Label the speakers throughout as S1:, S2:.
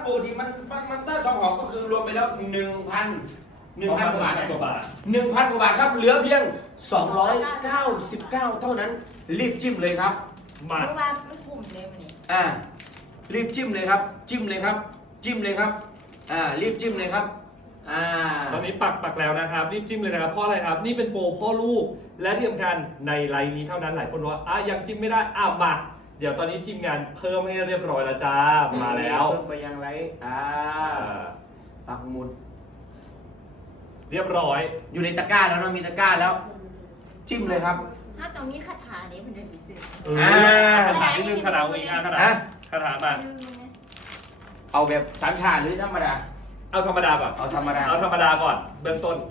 S1: ปกติมันถ้า2ห่อก็คือรวมไปแล้ว1,000 กว่าบาท 1,000 กว่าบาทครับเหลือเพียง299เท่านั้นรีบจิ้มเลยครับ
S2: มา
S3: เมื่อวานมันกลุ่มเลยวันนี้
S1: รีบจิ้มเลยครับจิ้มเลยครับจิ้มเลยครับรีบจิ้มเลยครับ
S2: ตอนนี้ปักแล้วนะครับรีบจิ้มเลยนะครับเพราะอะไรครับนี่เป็นโปรพ่อลูกและที่สำคัญในไลน์นี้เท่านั้นหลายคนว่ายังจิ้มไม่ได้มาเดี๋ยวตอนนี้ทีมงานเพิ่มให้เรียบร้อยแล้วจ้ามาแล้ว
S1: เพิ่มไปยังไรปักหมุด
S2: เรียบร้อย
S1: อยู่ในตะกร้าแล้วนะมีตะกร้าแล้ว จิ้มเลยครับ
S3: ถ้าตอนนี้คาถานี้มันจะดีสุด
S2: คาถาที่นึงคาถาอีกคาถามา
S1: เอาแบบสามชาหรือธรรมดา
S2: เอาธรรมดาก่อน
S1: เอาธรรมดา
S2: เอาธรรมดาก่อนเบื้องต้น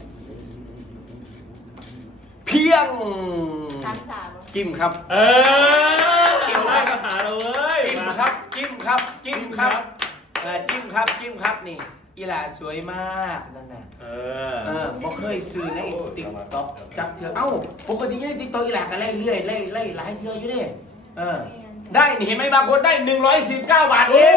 S1: เพียง
S3: 3
S1: จิ้มครับ
S2: เกี่ยวได้คาถาเลย
S1: จิ้มครับจิ้มครับจิ้มครับจิ้มครับจิ้มครับนี่อีหลาสวยมากนั่นน่ะบอกเคยซื้อในติ๊กต็อกจักเถื่อปกติในติ๊กต็อกอีหลากันไล่เรื่อยไล่หลายเถื่ออยู่ดิได้เห็นไหมบางคนได้119 บาทเอง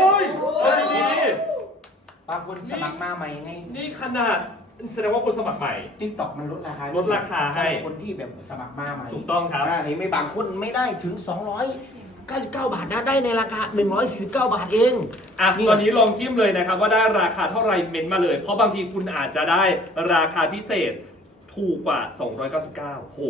S1: บางคนสมัครมาใหม่ไง
S2: นี่ขนาดแสดงว่าคนสมัครใหม่
S1: ติ๊กต็อกมันลดราคาให้คนที่แบบสมัครมาใหม่
S2: ถูกต้องครับ
S1: เห็นไหมบางคนไม่ได้ถึง299 บาทนะได้ในราคา149 บาทเอง
S2: ตอนนี้ลองจิ้มเลยนะครับว่าได้ราคาเท่าไรเม้นมาเลย เพราะบางทีคุณอาจจะได้ราคาพิเศษถูกกว่า299โห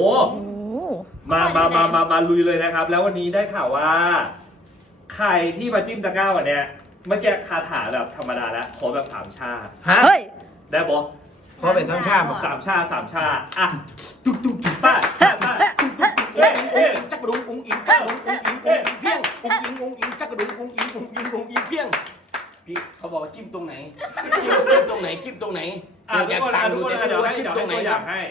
S2: มาลุยเลยนะครับแล้ววันนี้ได้ข่าวว่าใครที่มาจิ้มตะกร้าวันเนี้ยเมื่อกี้คาถาแบบธรรมดาแล้วขอแบบ3ชา
S1: เฮ้ย
S2: ได้บอ
S1: ขอเป็น3ชา
S2: 3ชาตุ๊กป้า
S1: จักรดุงอุ้งอิงจักรดุงอุ้งอิงเพียงอุ้งอิงจักรดุงอุ้งอิงเพียงพี่เขาบอกว่าจิ้มตรงไหนจิ้มตรงไหนอยากสั่งดูเดี๋ยวให้จิ้มตรงไหน
S2: อยากให้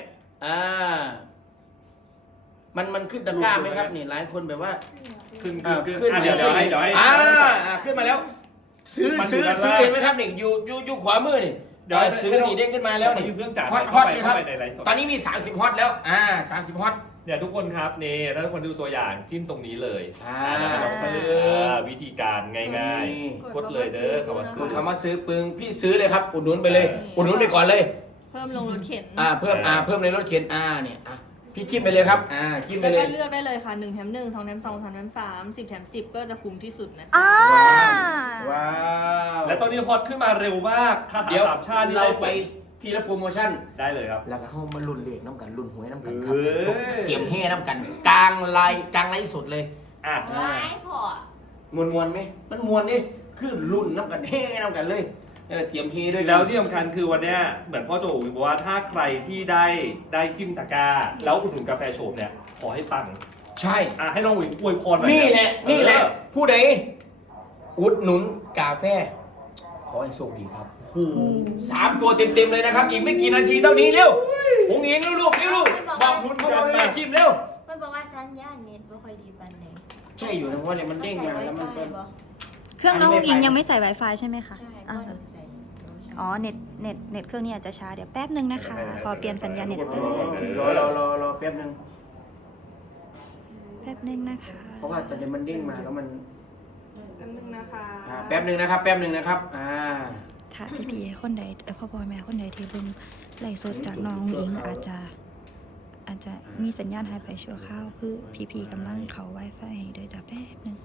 S1: มันขึ้นตะกร้าไหมครับนี่หลายคนแบบว่า
S2: ขึ้นเดี๋ยวให้
S1: ขึ้นมาแล้วซื้อเห็นไหมครับนี่อยู่ขวามือนี่เดี๋ยวซื้อนี่เด้งขึ้นมาแล้วนี่ฮอตครับตอนนี้มี30ฮอตแล้ว30ฮอต
S2: เนี่ยทุกคนครับนี่ถ้าทุกคนดูตัวอย่างจิ้มตรงนี้เลยวิธีการง่ายๆกดเลยเด้อคำว่า
S1: ซื้อปึงพี่ซื้อเลยครับอุดหนุนไปเลยอุดหนุนไปก่อนเลย
S3: เพิ่มลงรถเข็น
S1: เพิ่มในรถเข็นเนี่ยพี่จิ้มไปเลยครับจิ้มไปเลย
S3: แล้วก็เลือกได้เลยค่ะ1 แถม 1 2 แถม 2 3 แถม 3 10 แถม 10ก็จะคุ้มที่สุดนะ
S1: ว้าว
S2: และตอนนี้ฮอตขึ้นมาเร็วมากคาถา3ชาติ
S1: เราไปทีละโปรโมชั่น
S2: ได้เลยครับ
S1: แล้วก็เข้ามาลุ้นเลขน้ำกันลุ้นหวยน้ำกันครับเตรียมเฮ่น้ำกันกลางไลฟ์สดเลย
S3: ว้ายพอ
S1: มวนไหมมันมวนนี่คือลุ้นน้ำกันเฮ่น้ำกันเลยเตรียมเฮ่ด้วย
S2: แล้วที่สำคัญคือวันนี้เหมือนพ่อโจบอกว่าถ้าใครที่ได้จิ้มตะกร้าแล้วอุดหนุนกาแฟโฉมเนี่ยขอให้ปัง
S1: ใช่
S2: ให้น้องอุ๋ยอวยพรหน่อย
S1: นี่แหละผู้ใดอุดหนุนกาแฟขอให้โชคดีครับ3 ตัวเต็มเลยนะครับอีกไม่กี่นาทีเท่านี้เร็วองอิงลูกบอกคุณพ่อแม่จิ้มเร็ว
S3: มันบอกว่าสัญญาณเน็ตไม่ค่อยดีปานใด
S1: ใช่อยู่นะเพราะเนี่ยมันเด้งมาแล้วมัน
S4: เครื่องน้องอิงยังไม่ใส่ Wi-Fi ใช่ไหมคะ
S3: ใช่
S4: เน็ตเครื่องนี้อาจจะช้าเดี๋ยวแป๊บนึงนะคะขอเปลี่ยนสัญญาณเน็ตเตอร์
S1: รอแป๊บนึง
S4: นะคะ
S1: เพราะว่าตอนนี้มันเด้งมาแล้วมัน
S3: แป๊บนึงนะคะ
S1: แป๊บนึงนะครับ
S4: ถ้าพี่คนใดพ่อแม่คนใดที่เบิ่งไลฟ์สดจากน้องอิงอาจจะมีสัญญาณหายไปชั่วคราวคือพี่กำลังเข้า Wi-Fi โดยจะแป๊บนึง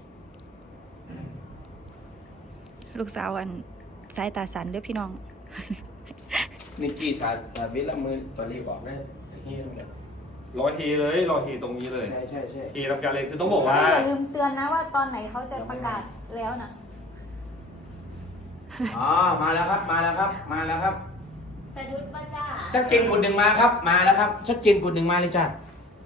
S4: ลูกสาวสายตาสั่นด้วยพี่น้อง
S1: นิกกี้ถ่ายวิละมือตอนนี้บอกได้
S2: รอเฮเลยรอเฮตรงนี้เลย
S1: ใช่
S2: เฮทำการเลยคือต้องบอกว่า
S4: ลืมเตือนนะว่าตอนไหนเขาจะประกาศแล้วนะ
S1: มาแล้วครับ
S3: สะดุดป่ะจ้า
S1: ชัดเจนกด1มาครับมาแล้วครับชัดเจนกด1มาเลยจ้า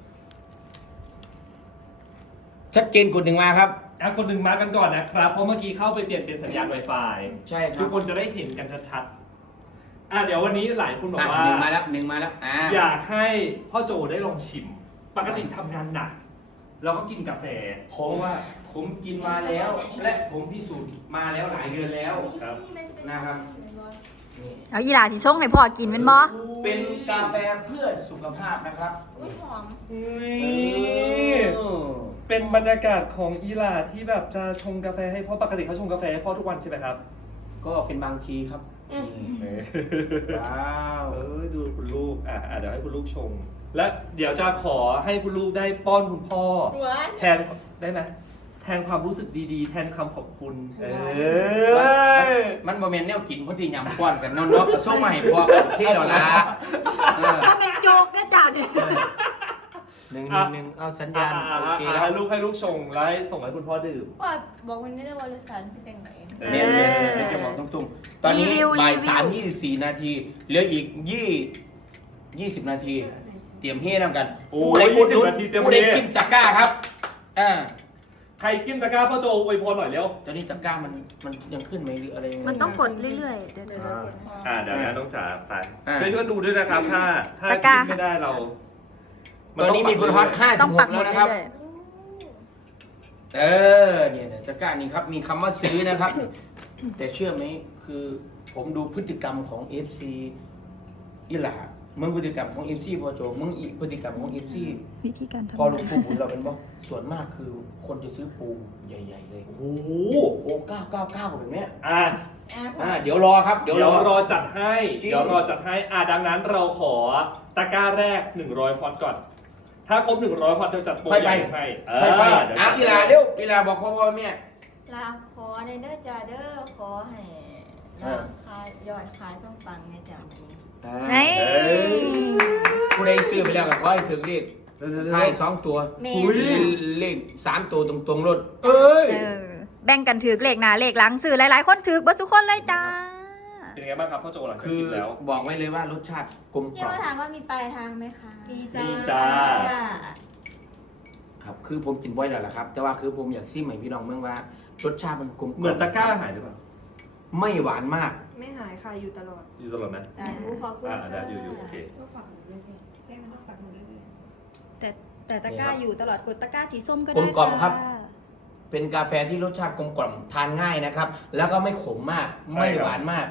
S1: ชัดเจนกด1มาครับ
S2: กด1มากันก่อนนะครับเพราะเมื่อกี้เข้าไปเปลี่ยนเป็นสัญญาณ Wi-Fi
S1: ใช่ครับ
S2: ทุกคนจะได้เห็นกันชัดๆเดี๋ยววันนี้หลายคนบอกว่า
S1: 1มาแล้ว
S2: อยากให้พ่อโจได้ลองชิมปกติทำงานหนักเราก็กินกาแฟ
S1: เพราะว่าผมกินมาแล้วและผมพิสูจน์มาแล้วหลายเดือนแล้วนะครับ
S4: เอายีราที่ช่งให้พ่อกินเป็นบ่
S1: เป็นกาแฟเพื่อสุขภาพนะครับ
S3: หอม
S2: เป็นบรรยากาศของอีหลาที่แบบจะชงกาแฟให้พ่อปกติเขาชงกาแฟให้พ่อทุกวันใช่ไหมครับ
S1: ก็เป็นบางทีครับนี่
S2: เออ
S1: ว้าว
S2: ดูคุณลูกเดี๋ยวให้คุณลูกชง และเดี๋ยวจะขอให้คุณลูกได้ป้อนคุณพ่อ แทนได้ไหมแทนความรู้สึกดีๆ แทนคำขอบคุณ
S1: มันโมเมนต์แนวกินเพราะที่ยำก้อนกันนอนๆกระส้มใหม่พอโอเคแล้วล่ะ
S3: ถ้าเป็นโจกเนี่ยจ้าเนี่ย
S1: หนึ่งเอาสัญญาณโอเคแล้ว
S2: ให้ลูกชงแล้วให้ส่งให้คุณพ่อดื่ม
S3: ว่าบอกวันนี้ได้วันละสันพี่แตงไหน
S1: เรียนจะบอกตรงๆตอนนี้บ่าย3:24 นาทีเหลืออีก20 นาที เตรียมเฮ่นำกัน
S2: โอ้
S1: ผู้ใดอุดหนุน
S2: 20 นาทีเตรียม
S1: ผู้ใด
S2: เฮ่
S1: จิ้มตะกร้าครับ
S2: ใครจิ้มตะกร้าพ่อโจอวยพรหน่อยเร็ว
S1: ตอนนี้ตะกร้ามันยังขึ้นไหมหรืออะไรยังไง
S4: มันต้องกดเรื่อยๆเดี๋ยว
S2: เดี๋ยวนะต้องจ๋าไป
S1: อ่า
S2: ช่วยกันดูด้วยนะครับ ถ้า
S4: ตะกร้า
S2: จิ้มไม่ได้เรา
S1: ตอนนี้มีคนฮอต
S4: ต้องปัก
S1: 56
S4: หมุ
S1: แล้ว
S4: ด
S1: นะครับ
S4: เรื่อย
S1: เนี่ยตะกร้านี้ครับมีคำว่าซื้อนะครับ แต่เชื่อไหมคือผมดูพฤติกรรมของ FC อีหล่ามึงพฤติกรรมของ FC พอโจมึงอีกพฤติกรรมของ FC
S4: ๆวิธีการทำ
S1: พอลงปูบุญเราเป็นบ่ส่วนมากคือคนจะซื้อปูใหญ่ๆเลย
S2: โอ้โห
S1: โอ้999เป็นไหม
S2: อ่ะ
S1: เดี๋ยวรอครับ
S2: เดี๋ยวรอจัดให้
S1: จริง
S2: เดี๋ยวรอจัดให้ดังนั้นเราขอตะกร้าแรก100พอตก่อน ถ้าครบ100พอตเราจัดโปร
S1: ค่อย
S2: ให
S1: ไป
S2: ญ่ให้
S1: ค่อยไป
S2: เดี๋ยว
S1: อ่ะ
S2: จัด
S1: อีหลาเร็วอีหลาบอกพ่อแม่
S5: ลาขอในเด้อจ้าเด้อขอให้ลาขายยอดขายปังๆในจ้าวันนี้
S4: ไหน
S1: ผู้ใดซื้อไปแล้วก็ขอให้ถึงเลขท้าย2 ตัว
S5: แม่
S1: เลข3 ตัวตรงๆรถ
S2: เอ้ย
S4: แบ่งกันถือเลขหน้าเลขหลังซื้อหลายๆคนถือเบิดทุกคนเลยจ้า
S2: เป็นไงบ้างครับพ่อโจหลังจาก
S1: คือ
S2: ชิมแล้ว
S1: บอกไว้เลยว่ารสชาติกลมก
S5: พี่
S1: ล่อ
S5: ว่าม ถามว่ามีปลายทางไหมคะ
S3: มี
S2: มี
S3: จ้า
S2: จ้า
S5: จ้า
S1: ครับคือผมกินบ่อยแล้วล่ะครับ แต่ว่าคือผมอยากซิมให้พี่น้องเมืองว่ารสชาติมันกลม
S2: เหมือนตะกร้าหายหรือเปล่า
S1: ไม่หวานมาก
S3: ไม่หายค่ะอยู่ตลอด
S2: อยู่ตลอดไหม
S5: สาธุขอบคุณ
S2: ได้อยู่โอเค
S4: แต่ตะกร้าอยู่ตลอดกดตะกร้าสีส้มก็
S1: กล
S4: ได้
S1: มกล่อมครับ เป็นกาแฟที่รสชาติกลมกล่อมทานง่ายนะครับ แล้วก็ไม่ขมมาก
S2: ใช่
S1: ไม่
S2: ครับ
S1: หวานมาก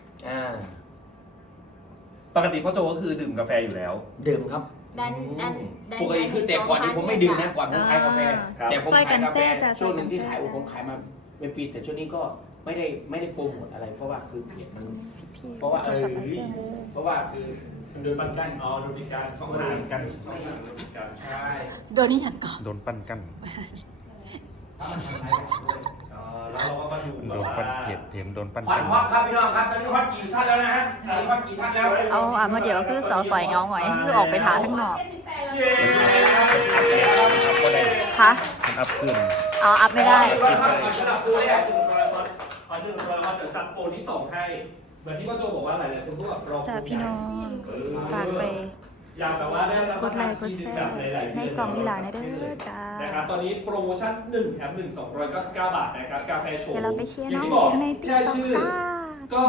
S2: ปกติพ่อโจก็คือดื่มกาแฟอยู่แล้ว
S1: ดื่มครับ
S5: ดัน
S1: ปกติคือแต่ก่อนนี้ผมไม่ดื่มนะก่อนผมขายกาแฟ
S2: ครับ
S1: แต่ผม
S4: ซอย
S1: ขา
S4: กั
S1: ย
S4: น
S1: กาแฟ
S4: แซ่จ้ะ
S1: ช่วงหนึ่งที่
S4: ซอ
S1: ขาย
S4: กั
S1: ผมขายมาเป็นปีแต่ช่วงนี้ก็ไม่ได้โปรโมทอะไร เพราะว่าคือเพจมัน
S4: พี่
S1: เพราะว่า
S4: โทรศัพท์มา
S1: เพราะว่าคือ
S2: โดยปันกันโดยมีการเข้าหากัน
S1: ใช่
S5: โดนนี่ฉันก่อน
S6: โดนปั้นกั้น
S2: แล้วเราก็มาดู
S6: โดนปั้นเพจโดนปั้น
S1: ฮอต
S6: กั้น
S1: ฮอตครับพี่น้องครับตอนนี้ฮอตกี่ท่านแล้วนะฮะตอนนี้ฮอตกี่ท่านแล้ว
S4: เอามาเดี๋ยวคือสอสอยเงาหงอยคือออกไปทาข้างนอก
S2: เย้
S4: คะ
S6: มันอัพขึ้น
S4: เอาอัพไม่ได้
S1: ฮอตก่อนสำหรับตัวแรก
S2: 100เดี๋ยวจัดโปรที่2ให้เหมือนที่พ่อโจบอกว่าหลายๆคนก็แบบรอ
S4: จ้าพี่น้องฝากไป
S2: อยากแบบว่าได้รับ
S4: กดไลค์กดแชร์ในซองที่หลังในเด้อจ้า
S2: นะครับตอนนี้โปรโมชั่น1 แถม 1 299 บาทนะครับกาแฟโชว์
S4: เดี๋ยวเราไปเชียร์
S2: ย่า
S4: น้อง
S2: ที่บอก
S4: ในติ๊ก
S2: แค่
S4: ต็อก
S2: ชื่อ
S4: กัน